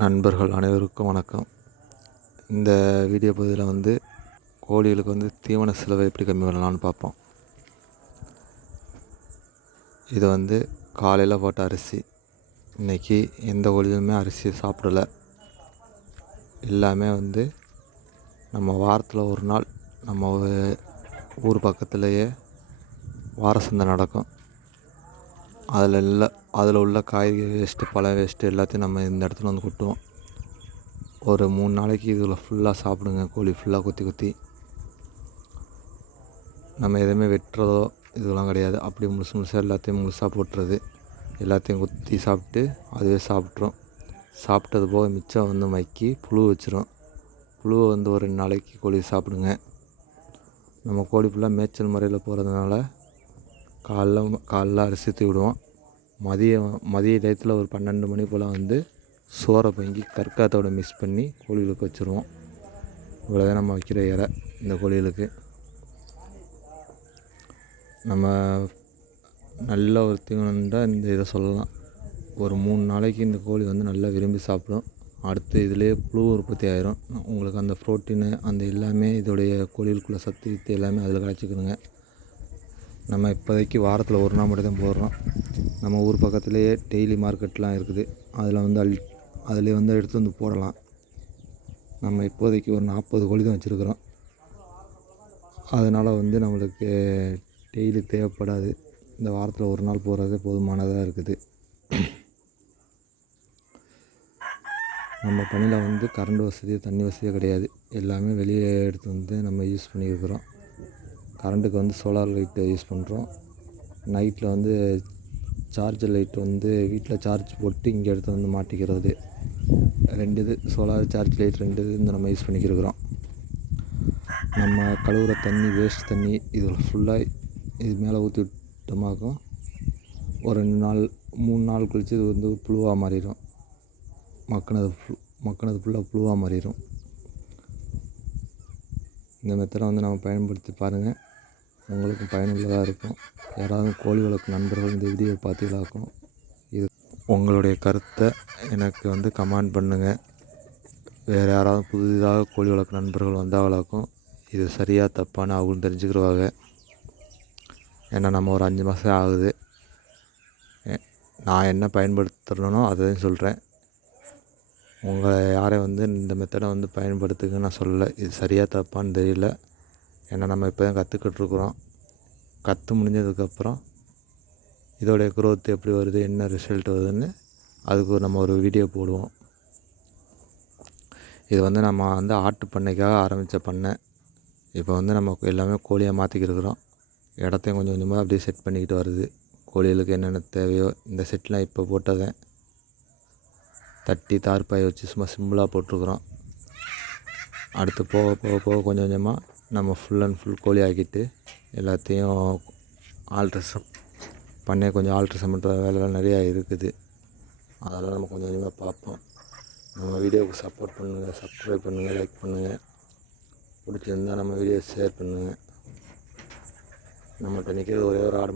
நண்பர்கள் அனைவருக்கும் வணக்கம். இந்த வீடியோ பதிவில் வந்து கோழிகளுக்கு வந்து தீவன செலவை எப்படி கம்மி பண்ணலான்னு பார்ப்போம். இது வந்து காலையில் போட்ட அரிசி. இன்றைக்கி எந்த கோழியுமே அரிசி சாப்பிடலை. எல்லாமே வந்து நம்ம வாரத்தில் ஒரு நாள் நம்ம ஊர் பக்கத்துலேயே வார சந்தை நடக்கும். அதில் உள்ள காய்கறி வேஸ்ட்டு, பழம் வேஸ்ட்டு எல்லாத்தையும் நம்ம இந்த இடத்துல வந்து கொட்டுவோம். ஒரு 3 நாளைக்கு இதில் ஃபுல்லாக சாப்பிடுங்க. கோழி ஃபுல்லாக கொத்தி நம்ம எதுவுமே வெட்டுறதோ இதெல்லாம் கிடையாது. அப்படியே முழுசாக எல்லாத்தையும் முழுசாக போட்டுறது. எல்லாத்தையும் கொத்தி சாப்பிட்டு அதுவே சாப்பிட்ரும். சாப்பிட்டது போக மிச்சம் வந்து மக்கி புழு வச்சிரும். புழுவை வந்து ஒரு 2 நாளைக்கு கோழி சாப்பிடுங்க. நம்ம கோழி ஃபுல்லாக மேய்ச்சல் முறையில் போகிறதுனால காலைல அரிசி ஊற்றி விடுவோம். மதிய டயத்தில் ஒரு 12 மணி போல் வந்து சோறை பொங்கி கற்காத்தோடு மிக்ஸ் பண்ணி கோழிகளுக்கு வச்சுருவோம். இவ்வளோதான் நம்ம வைக்கிற இறை இந்த கோழிகளுக்கு. நம்ம நல்ல ஒரு தீவனம்தான் இந்த இதை சொல்லலாம். ஒரு 3 நாளைக்கு இந்த கோழி வந்து நல்லா விரும்பி சாப்பிடும். அடுத்து இதிலே புழு உற்பத்தி ஆயிரும். உங்களுக்கு அந்த ப்ரோட்டீனு அந்த எல்லாமே இதோடைய கோழிகளுக்குள்ள சத்து எல்லாமே அதில் கிடச்சிக்கணுங்க. நம்ம இப்போதைக்கு வாரத்தில் ஒரு நாள் மட்டும் தான் போடுறோம். நம்ம ஊர் பக்கத்துலேயே டெய்லி மார்க்கெட்லாம் இருக்குது. அதில் வந்து அதிலே வந்து எடுத்து வந்து போடலாம். நம்ம இப்போதைக்கு ஒரு 40 கோழி தான் வச்சுருக்குறோம். அதனால் வந்து நம்மளுக்கு டெய்லி தேவைப்படாது. இந்த வாரத்தில் ஒரு நாள் போடுறதே போதுமானதாக இருக்குது. நம்ம பணியில் வந்து கரண்ட் வசதியோ தண்ணி வசதியோ கிடையாது. எல்லாமே வெளியே எடுத்து வந்து நம்ம யூஸ் பண்ணியிருக்கிறோம். கரண்ட்டுக்கு வந்து சோலார் லைட்டு யூஸ் பண்ணுறோம். நைட்டில் வந்து சார்ஜர் லைட் வந்து வீட்டில் சார்ஜ் போட்டு இங்கே எடுத்து வந்து மாட்டிக்கிறது. 2 இது சோலார் சார்ஜ் லைட் 2 இது நம்ம யூஸ் பண்ணிக்கிறோம். நம்ம கழுவுற தண்ணி வேஸ்ட் தண்ணி இதில் ஃபுல்லாக இது மேலே ஊற்றி விட்டோமாக்கும் ஒரு 2 நாள் 3 நாள் கழித்து இது வந்து புழுவாக மாறிடும். மக்கினது ஃபுல்லாக புழுவாக மாறிடும். இந்த மெத்தடை வந்து நம்ம பயன்படுத்தி பாருங்கள். உங்களுக்கு பயனுள்ளதாக இருக்கும். யாராவது கோழி வளர்க்கும் நண்பர்கள் இந்த வீடியோ பார்த்தீங்களாக்கும். இது உங்களுடைய கருத்தை எனக்கு வந்து கமெண்ட் பண்ணுங்கள். வேறு யாராவது புதிதாக கோழி வளர்க்கும் நண்பர்கள் வந்தாங்களாக்கும் இது சரியாக தப்பான்னு அவங்களும் தெரிஞ்சுக்கிடுவாங்க. ஏன்னா நம்ம ஒரு 5 மாதம் ஆகுது. நான் என்ன பயன்படுத்துகிறேனோ அதையும் சொல்கிறேன். உங்களை யாரையும் வந்து இந்த மெத்தடை வந்து பயன்படுத்துங்கன்னு நான் சொல்லலை. இது சரியாக தப்பான்னு தெரியல. ஏன்னா நம்ம இப்போ தான் கற்றுக்கிட்ருக்குறோம். கற்று முடிஞ்சதுக்கப்புறம் இதோடைய க்ரோத் எப்படி வருது, என்ன ரிசல்ட் வருதுன்னு அதுக்கு நம்ம ஒரு வீடியோ போடுவோம். இது வந்து நம்ம வந்து ஆட்டு பண்ணைக்காக ஆரம்பித்த பண்ணை. இப்போ வந்து நம்ம எல்லாமே கோழியாக மாற்றிக்கிருக்கிறோம். இடத்தையும் கொஞ்சம் கொஞ்சமாக அப்படியே செட் பண்ணிக்கிட்டு வருது. கோழிகளுக்கு என்னென்ன தேவையோ இந்த செட்லாம் இப்போ போட்டதேன். தட்டி தார்பாயை வச்சு சும்மா சிம்பிளாக போட்டிருக்குறோம். அடுத்து போக போக போக கொஞ்சம் கொஞ்சமாக நம்ம ஃபுல் அண்ட் ஃபுல் கோழி ஆக்கிட்டு எல்லாத்தையும் ஆல்ட்ரேஷன் பண்ணி கொஞ்சம் ஆல்ட்ரேஷன் பண்ணுற வேலைலாம் நிறையா இருக்குது. அதெல்லாம் நம்ம கொஞ்சம் கொஞ்சமாக பார்ப்போம். நம்ம வீடியோவுக்கு சப்போர்ட் பண்ணுங்கள், சப்ஸ்கிரைப் பண்ணுங்கள், லைக் பண்ணுங்கள். பிடிச்சிருந்தால் நம்ம வீடியோ ஷேர் பண்ணுங்கள். நம்மகிட்ட நிற்கிறது ஒரே ஒரு ஆடு.